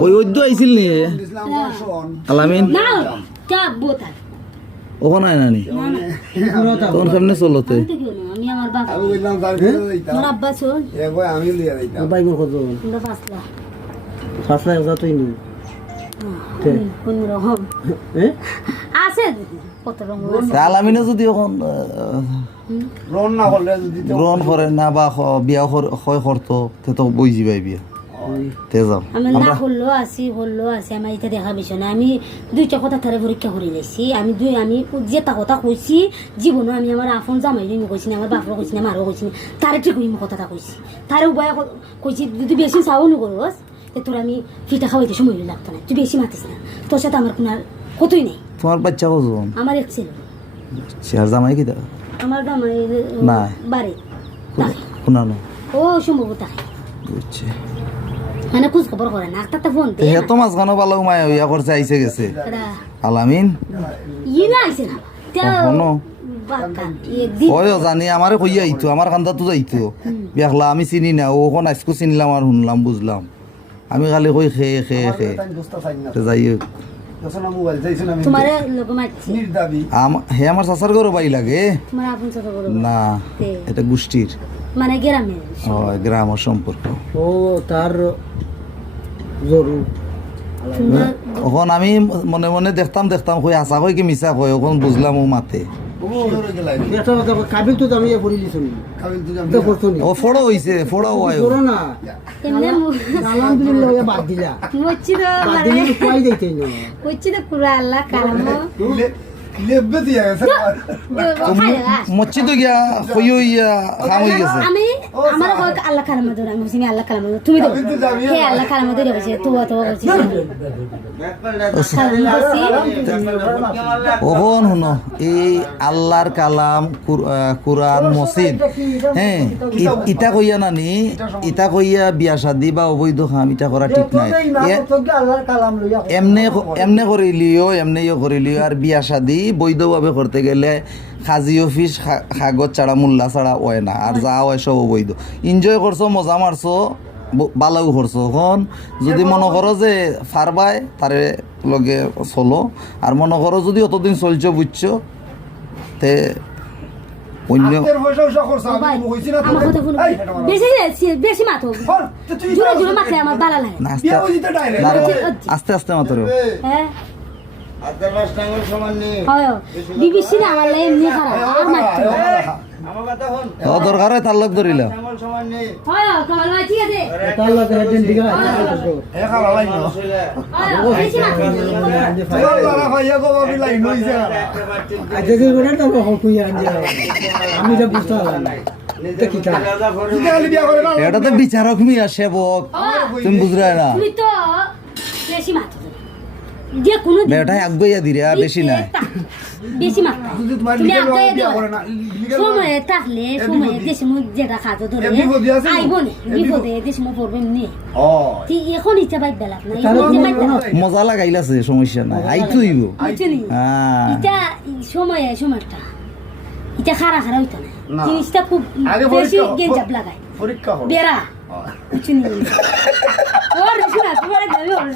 ওই ওদ্য আইছিল নি? আলামিন? না ওখানে আয় নানি তখন চলতে যদি এখন আহ, রন না করলে গ্রহণ করে না বা খ- বিয়া হয় করতো তে তো বই যাবাই বিয়া। তে যাও না আমরা হল্লো আছি হল্লো আছি আমার এটা দেখা বিষয় না আমি দুইটা কথা তারে পরীক্ষা করে লেছি। আমি দুই আমি যেটা কথা কইছি জীবনে আমি আমার আপন জামাই আমি কইছি না আমার বাপরও কইছি না মারও কইছি না তারে ঠিক আমি কথাটা কইছি তারে উপায় কইছি যদি বেশি চাও নি করস তে তোর আমি ফিটা খাওয়াইতে সময় লাগতো না তুই বেশি মাতিস না। তোর সাথে আমার কোনো আর কতই নেই। তোমার বাচ্চা কজন? আমার এক ছিল। চেয়ার জামাই কি দা- আমার জামাই বাড়ি ও সম্ভবত তাই। বুঝছি মানে খোঁজ খবর করে না একটা ফোন তে হে তো মাঝখানো পালো মায়া ইয়া করছে আইসে গেছে। আলামিন? ই না আইছে না? বাক্কা একদিন জানি আমারে কইয়া আইতো আমার কান্দা তো যাইতো। বিয়াখলা আমি চিনি না ও কোন আজকু চিনলাম আর শুনলাম বুঝলাম। আমি খালি কই খে খে খে। তাই দোস্ত চাই না। তে যাই হে আমার চাচার ঘরও বাই লাগে? না এটা গোষ্ঠীর। মানে গ্রামে ও গ্রামের সম্পর্ক। ও তার জরু এখন আমি মনে মনে দেখতাম দেখতাম কই আশা কই কি মিছা কই এখন বুঝলাম ও মাতে। হয় আলহামদুলিল্লাহ কালামো লেবে দিয়া গেছে মচ্ছি তো গিয়া কই ইয়া খাম হয়ে গেছে আমি আমার কয় আল্লাহ কালামো ধরে আমি বলছি, আল্লাহ কালামো ধরে। তুমি ধরো হে আল্লাহ কালামো ধরে বসে তো তো বলছি ওহন শুনো এই আল্লাহর কালাম কোরআন মসজিদ হ্যাঁ ই- ইটা কইয়া নানি ইটা কইয়া বিয়া শাদি বা অবৈধ খাম ইটা করা ঠিক নাই এমনে এমনে করিলিও এমনিও করিলিও আর বিয়া শাদি বৈধভাবে করতে গেলে খাজি অফিস কাগজ ছাড়া মোল্লা ছাড়া হয় না। আর যা হয় সব বৈধ এনজয় করছ মজা মারছো বালাও করছ। এখন যদি মনে করো যে ফারবাই তারে লগে চলো। আর মনে করো যদি অতদিন চলছো বুঝছ তে অন্য। না, হচ্ছে। আস্তে আস্তে মাত্র আমার এমনি খারাপ আর মারতো দরকার হয় তার লোক ধরিলা আমি তো বুঝতে পারলাম এটা তো বিচারক মিয়া সেবক তুমি বুঝলে না। তুমি তো বেশি মাথো যে কোনো দিন- বেটাই আগুয়া দিরে আর বেশি নাই বেশি মাত্রা যদি তোমার তুমি legal আগে ভাবে বিয়া দিও। করে না, legal সময়ে থাকলে সময়ে বিপদে। দেশে মুখ যেটা খাতো ধরে আছে আইব নে বিপদে দেশে মুখ পড়বে এমনি ও এখন ইচ্ছা বাইক বেলা না তাহলে এখন ইচ্ছা বাইক বেলা মজা লাগাইলাছে সমস্যা নাই। আইতো হইব। বুঝলি হ্যাঁ। সময়ে সময়টা। এটা খারা খারা হইতো না। জিনিসটা খুব বেশি পরীক্ষা- গেঞ্জাপ লাগায়। পরীক্ষা বেড়া। ওর তোমার গালে ওর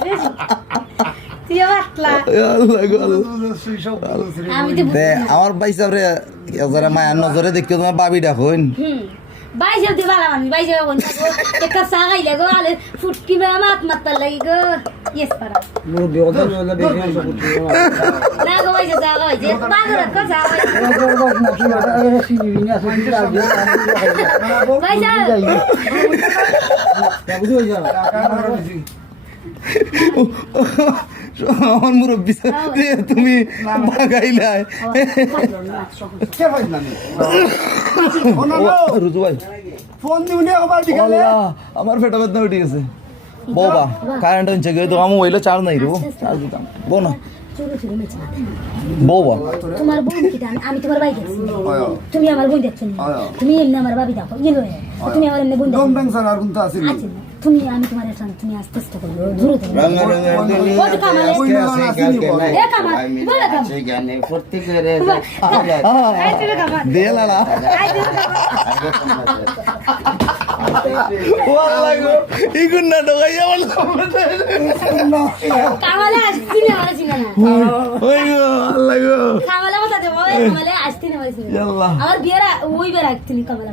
বেশি তুই বাতলা আল্লাহ গো আল্লাহ। সুই সব বলছিস রে। আমি তো তে বুঝি না। আমার বাইসাবরে যারা মায়ার নজরে দেখতে তোমার বাবি ডাকুন হুম বাইশে দি বালা মানুষ বাইশে কোন একটা চা খাইলে গো আলে ফুটকি বেলা মাত মাতার লাগি গো ইয়েস পারা মোর বিয়োজন হলো বেশি অংশ করতে না গো বাইশে চা খাইছে বাজার কো চা খাইছে বাইশে টাকা ধরো বেশি। আমার মুরব্বী সাথে তুমি বাগাইলাই কে পাইছ না নি? ও না, না। রুজু ভাই। ফোন দিউনি একবার বিকালে? আমার পেটা বেদনা উঠে গেছে। বৌবা কারেন্ট হচ্ছে তো আমি ওইলে চার্জ নাই রে চার্জ দিতাম বউ না চুরু চুরু মেচে মাথা বৌবা তোমার বোন কি আমি তোমার ভাই দেখছি হয়। তুমি আমার বোন দেখছ নি হয়। তুমি এমনি আমার ভাবি দেখো ইয়ে লয়ে তুমি আমার এমনি বোন দেখো। নি? তুমি আমি তোমার একটা তুমি আস্তে আস্তে করো। জোরে ধরো রঙ রঙের ওই যে কামালে। আজকে আছে কালকে নাই এ কামাল, বলে কামাল। আছে জ্ঞানে প্রত্যেকের এই তুমি কামাল। দে লালা এই তুমি কামাল না কামালে আসছি না মানে চিনা না। ওই গো আল্লাহ গো। কামালে কথা দেবো ওই কামালে আসছি না চিনা আমার বিয়ের ওই বের আসತೀನಿ কামালে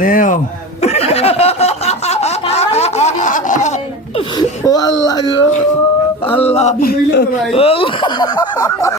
নেও। কামালে আল্লাহ গো আল্লাহ। আল্লাহ।